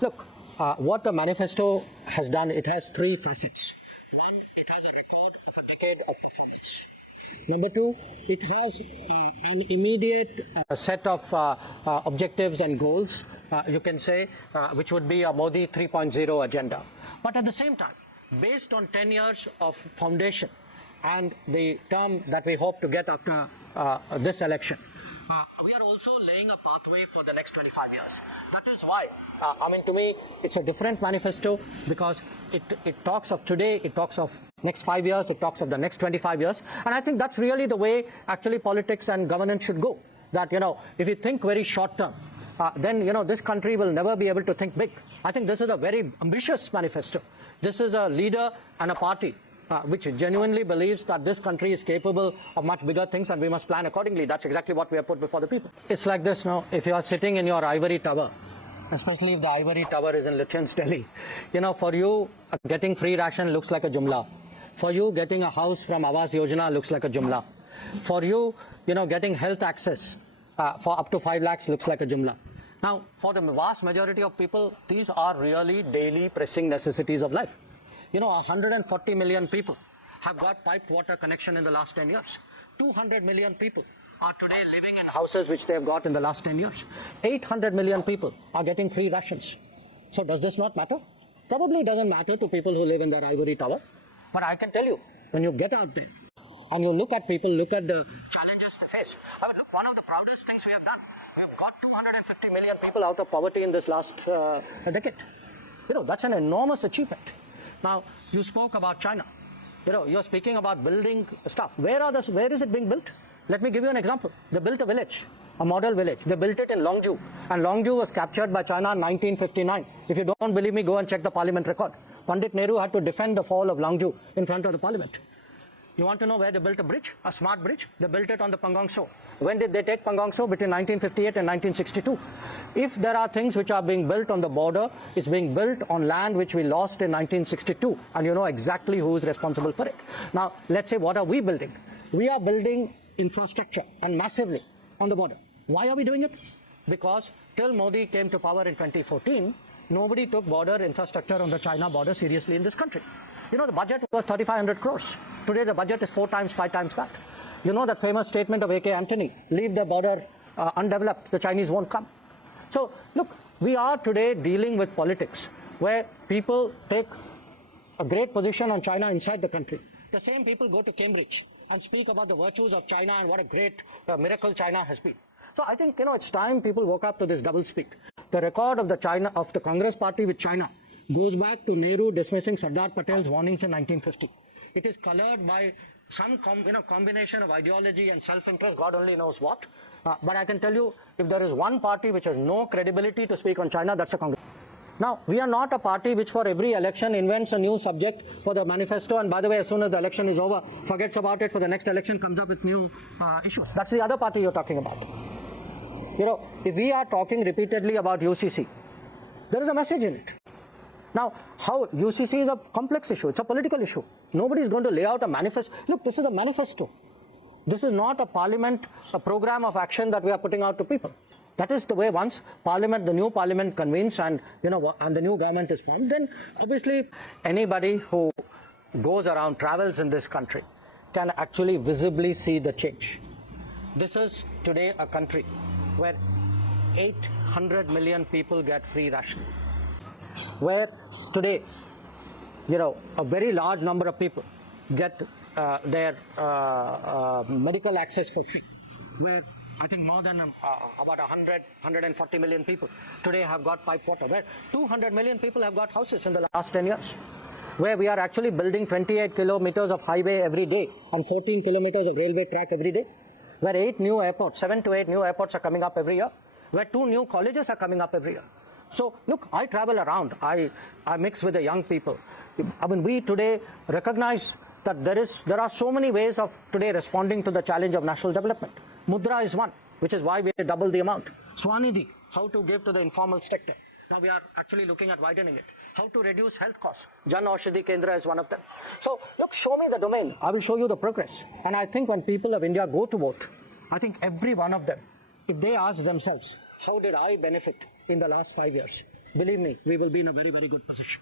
Look, what the manifesto has done, it has three facets. One, it has a record of a decade of performance. Number two, it has an immediate set of objectives and goals, you can say, which would be a Modi 3.0 agenda. But at the same time, based on 10 years of foundation and the term that we hope to get after this election, we are also laying a pathway for the next 25 years. That is why, to me, it's a different manifesto because it talks of today, it talks of next 5 years, it talks of the next 25 years. And I think that's really the way actually politics and governance should go. That, if you think very short term, then, this country will never be able to think big. I think this is a very ambitious manifesto. This is a leader and a party which genuinely believes that this country is capable of much bigger things and we must plan accordingly. That's exactly what we have put before the people. It's like this now, if you are sitting in your ivory tower, especially if the ivory tower is in Lutyens, Delhi, for you, getting free ration looks like a jumla. For you, getting a house from Awas Yojana looks like a jumla. For you, getting health access for up to 5 lakhs looks like a jumla. Now, for the vast majority of people, these are really daily pressing necessities of life. 140 million people have got piped water connection in the last 10 years. 200 million people are today living in houses which they have got in the last 10 years. 800 million people are getting free rations. So does this not matter? Probably doesn't matter to people who live in their ivory tower. But I can tell you, when you get out there and you look at people, look at the challenges they face. One of the proudest things we have done, we have got 250 million people out of poverty in this last decade. That's an enormous achievement. Now, you spoke about China. You're speaking about building stuff. Where is it being built? Let me give you an example. They built a village, a model village. They built it in Longju. And Longju was captured by China in 1959. If you don't believe me, go and check the parliament record. Pandit Nehru had to defend the fall of Longju in front of the parliament. You want to know where they built a bridge, a smart bridge? They built it on the Pangong Tso. When did they take Pangong Tso? Between 1958 and 1962. If there are things which are being built on the border, it's being built on land which we lost in 1962. And you know exactly who is responsible for it. Now, let's say, what are we building? We are building infrastructure, and massively, on the border. Why are we doing it? Because till Modi came to power in 2014, nobody took border infrastructure on the China border seriously in this country. The budget was 3,500 crores. Today the budget is 4 times, 5 times that. That famous statement of A.K. Antony, leave the border undeveloped, the Chinese won't come. So, look, we are today dealing with politics where people take a great position on China inside the country. The same people go to Cambridge and speak about the virtues of China and what a great miracle China has been. So I think, it's time people woke up to this doublespeak. The record of the Congress party with China goes back to Nehru dismissing Sardar Patel's warnings in 1950. It is colored by some combination of ideology and self-interest, God only knows what. But I can tell you, if there is one party which has no credibility to speak on China, that's the Congress. Now, we are not a party which for every election invents a new subject for the manifesto, and by the way, as soon as the election is over, forgets about it, for the next election comes up with new issues. That's the other party you're talking about. If we are talking repeatedly about UCC, there is a message in it. Now, how UCC is a complex issue. It's a political issue. Nobody is going to lay out a manifesto. Look, this is a manifesto. This is not a parliament, a program of action that we are putting out to people. That is the way once parliament, the new parliament convenes and, and the new government is formed, then obviously anybody who goes around, travels in this country can actually visibly see the change. This is today a country where 800 million people get free ration. Where today, a very large number of people get their medical access for free. Where I think more than about 140 million people today have got pipe water. Where 200 million people have got houses in the last 10 years. Where we are actually building 28 kilometers of highway every day and 14 kilometers of railway track every day. Where 7 to 8 new airports are coming up every year. Where 2 new colleges are coming up every year. So, look, I travel around. I mix with the young people. We today recognize that there are so many ways of today responding to the challenge of national development. Mudra is one, which is why we double the amount. Swanidhi, how to give to the informal sector. Now we are actually looking at widening it. How to reduce health costs. Jan Aushadhi Kendra is one of them. So, look, show me the domain. I will show you the progress. And I think when people of India go to vote, I think every one of them, if they ask themselves, how did I benefit in the last 5 years? believe me, we will be in a very, very good position.